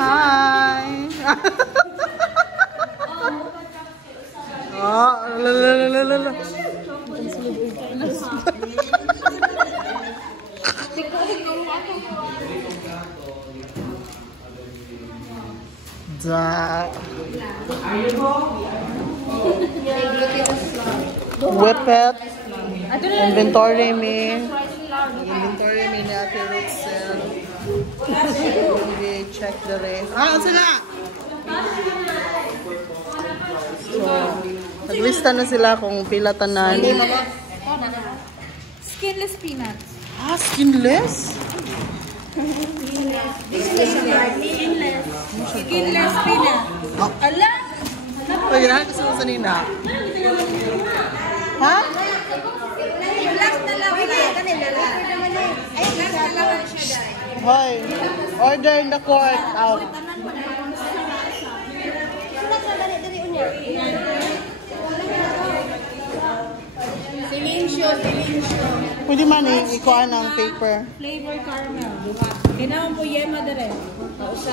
Hi! Oh, lalalala. Whip it. Inventory me. Inventory me na Ate Roxel. Okay, check the rest. Ano na? So, naglista na sila kung pila tanan. Skinless peanuts. Ah, skinless? Skinless peanut. Ala! Ay, ginahan ko sa Nina. Ha? Last na lang. Kanila lang. Ay, last na lang siya dahil. Hoy, order in the court. Out. Silencio. Pwede man ikuha ng paper. Flavor caramel. Kailangan po yema dire. Usa.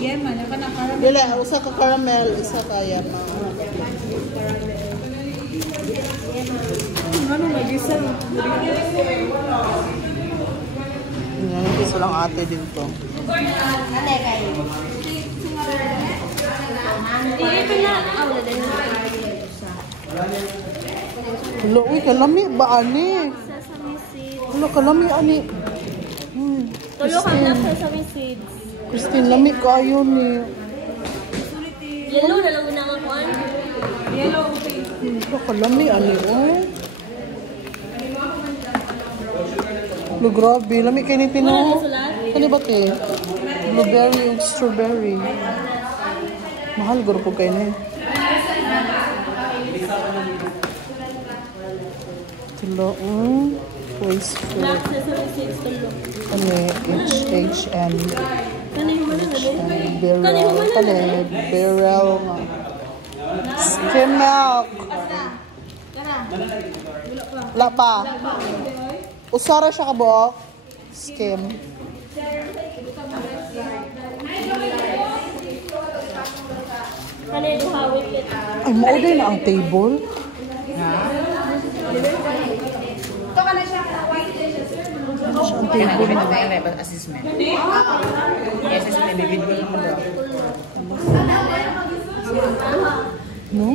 Yema, naka na caramel. Dila, usa ka caramel, isa ka yama. Ano mag-isa? Yan, piso lang ate dito. Ito na. Hello, uy, kalami ba, ani? Sesame seeds. Hello, kalami, ani. Tulo ka na sesame seeds. Christine, lami ka yun eh. Yellow na lang una nga kuan. Yellow, okay. Hello, kalami, ani, oy. Hello, grabe. Lami kayo ni Tino. Kani ba kayo? Blueberry o strawberry. Mahal, garo po kayo na. Hello, voice food. Black sesame seeds tulo. Kani, HHN. Barrel. Skim milk. Wala pa. Usara siya ka buok. Skim. Ay, ma-order na ang table. Ito ka na siya. White dishes. Ano siya ang table? Assessment. Assessment, individual naman daw. No?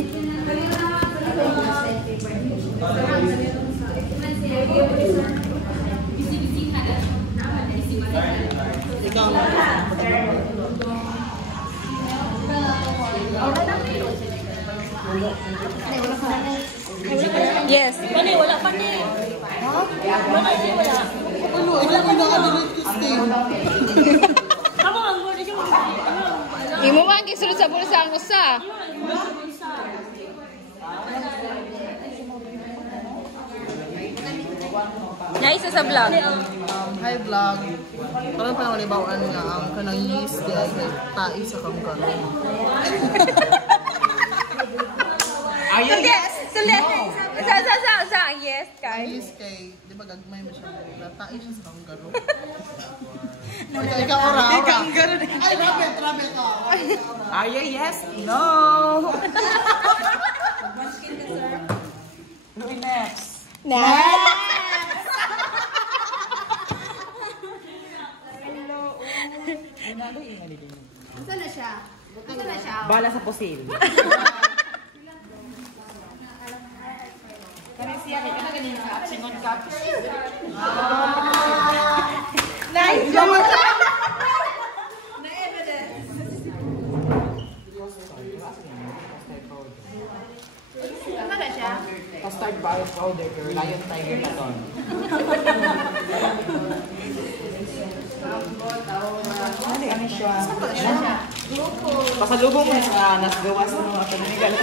Yes. Pani, wala pa ni. Ha? Wala. Ano? Ikaw ko naka-direct to Steve. Kamu ang guri ko. Imo man gisulod sa bulsa ang usa. Naisa sa vlog. Hi vlog. Karon pa naman ibawaan nga ang kanang yeast di ay tai sa kangkaro. Ayun. Sulit. Sa. Yes, Ang kay. yeast kay di ba gagmay mo siya tai siya sa kangkaro. Ikaw ora. Kangkaro. Ay rabbit ka. Ay, yes. No. Louis next. Asa na siya? Bala sa pusil. Kaya siya, may ka na ganyan sa Singon Cup. Nice. Asa na siya? Custard barrel powder, Lion Tiger Baton. Ano siya? Pasalubong mo sa nasgawas ng mga paninigal.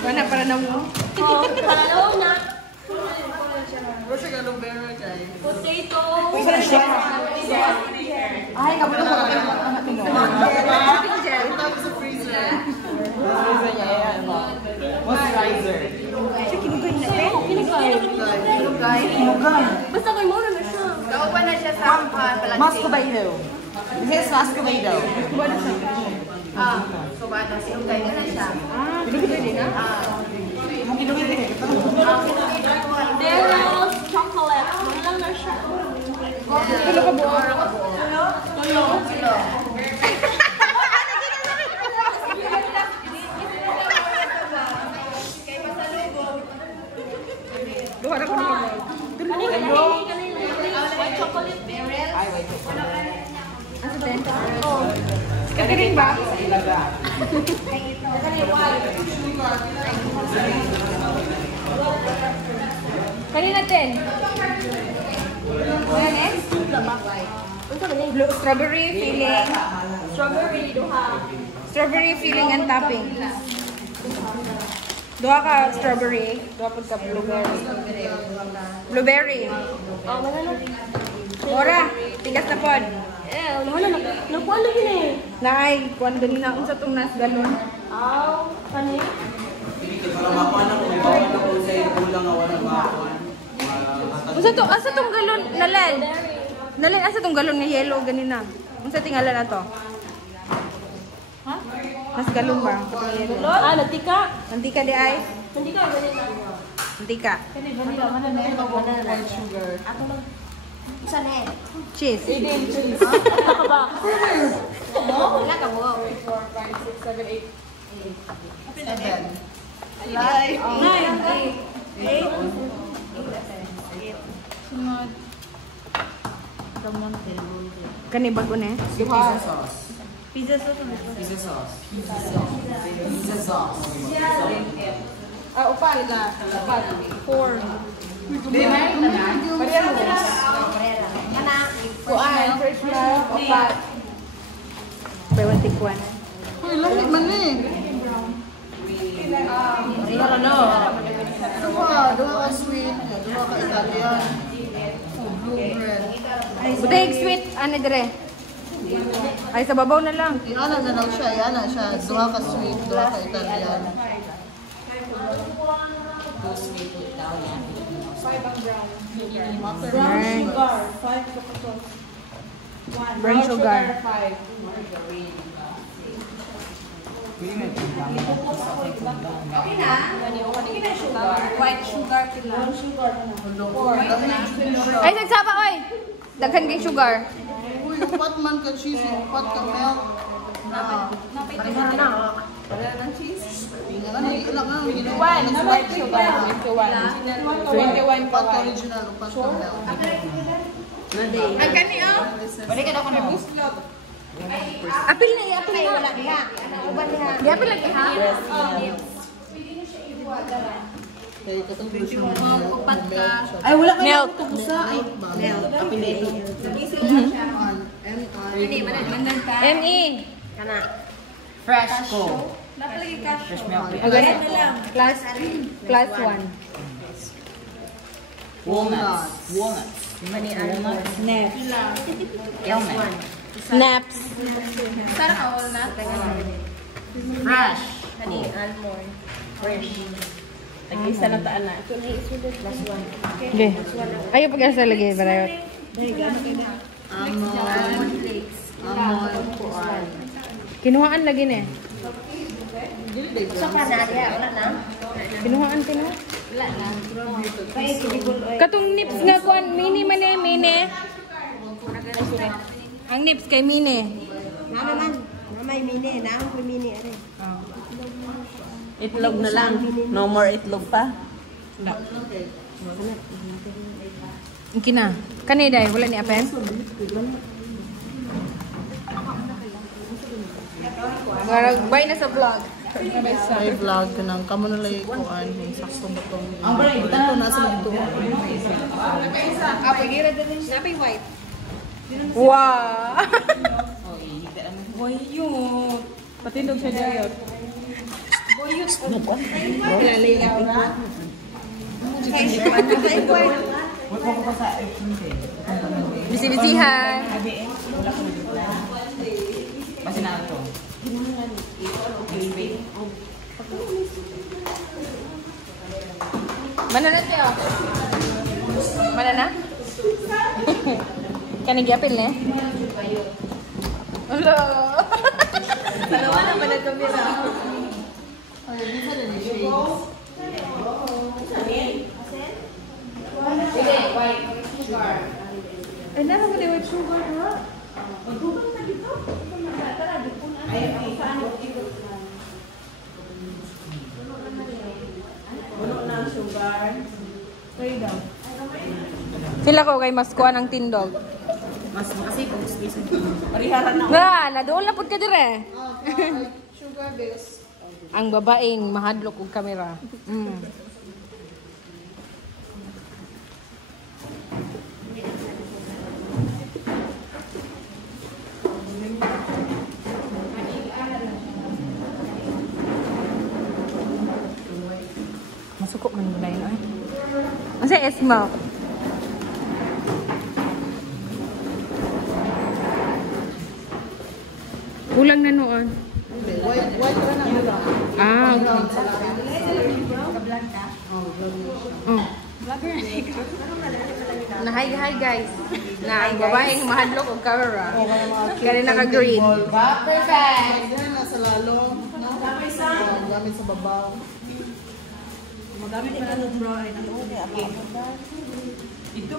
Wala para na mo. Hello na. Kasi ka vera kay. Potato. Isa na siya. Ay, kabalo sa mga Tapos sa freezer. moisturizer. Kinugay. Basta ko'y muna na siya. Magwa na siya sa palansing. Muscovado. This is Muscovado. Kubado. Sinugay na siya. Pinugay din na? Pinugay din. Daryl's chocolate. Ano lang na siya? Tulo ka buo. Tulo. Duha na ko na mo. White chocolate. Ay, wait. Ano din? Katiring ba? Kanina 10. Strawberry filling. Strawberry filling and topping. Duha ka strawberry. Duha pud ka blueberry. Blueberry. Oh, wala na. Ora, tigas na pod. Wala na. Nakuha lagi na eh. Naay, kuan gani na unsa tong nas galon. Kani? Asa tong galon nalen? Nalen asa tong galon nga yellow ganina. Unsa tingalan nato? Ha? Mas galon ba? Katong yellow. Natika. Nanti ka di ay. Hindi ka, ganyan na. Nanti ka. Kani vanilla, mana na yun? White sugar. Ako lang. Isa na eh. Cheese. Ano ka ba? Wala ka mo. 9, 8. Sunod. Kani bago na eh. Pizza sauce. Pizza sauce. Pizza sauce. Pizza sauce. Upat. Upat. 4. Kuan, fresh na. Opat. Buy one take one. Uy, lamig man eh. Dua ka sweet, dua ka Italian. Blue bread. Buteg sweet, ano dire? Ay, sa babaw na lang. Iana na lang siya, iana siya. Dua ka sweet, dua ka Italian. Brown sugar. 5 chocolate. Brown sugar. 5. White sugar pila. Brown sugar na. Ay, nagsaba, oy! Daghan kay sugar. Uy, upat man ka cheese, upat ka milk. Wala ng cheese. Ano, ilang ang ginawa. One. White sugar. 21 Upat ka original, upat ka milk. Ang kani, oh! Apil na, apil na. Wala niya. Di apil lagi, ha? Kaya katong gusto mo milk. Ay, wala ka Milk. Milk. Apinili. M.E. Fresh co. Napalagi ka. Fresh milk. Agad Class 1. Walnuts. Walnuts. Walnuts. Naps. Almond. Naps. Sara ka wala na. Fresh. Kani almond. Fresh. Tag-isa na taan na. Okay. Ayaw pag-asa lagi, barayot. Almond. Almond. Kuan. Kinuhaan lagi na eh. Sa kanaya, wala na. Kinuhaan. Wala na. Katong nips nga kuan, mini man eh, mini. Ang nips kay mini. Mama man. Mamay mini. Naang ko mini. Itlog na lang. No more itlog pa. Ang kina. Kaniday, wala ni Apen? Bay na sa vlog. May vlog ka ng kamo na lang kuan, yung sakto mo tong. Ito na sa dito. Pagira din. Napay white. Wow! Boyot. Patindog siya dayot. Bisi-bisihan. Kasi na ito. Mana na siya? Mana na? Kanigapil ne? Hello. Dalawa na pala kamera. Ay, di ba rin yung shades? Sige, white sugar. Eh, naman mo white sugar ha? Feel ako kay mas kuha ng tindog. Mas makasipag. Nga, nadoon na pud ka dire. Sugar base. Ang babaeng mahadlok og kamera. Masuko man nila yun ay. Ang sa Esma. Kulang na noon. Hindi, white ka na nila. Ah, okay. Oh. Na hi guys. Na ang babaeng mahadlok og camera. Kani naka-green. Perfect. Yan, nasa lalong. No? Gamit sa babaw. Magamit ka na bro ay okay. Ito.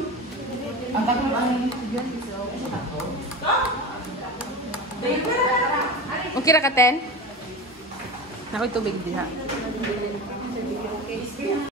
Okay ra ka 10? Nakoy tubig diha.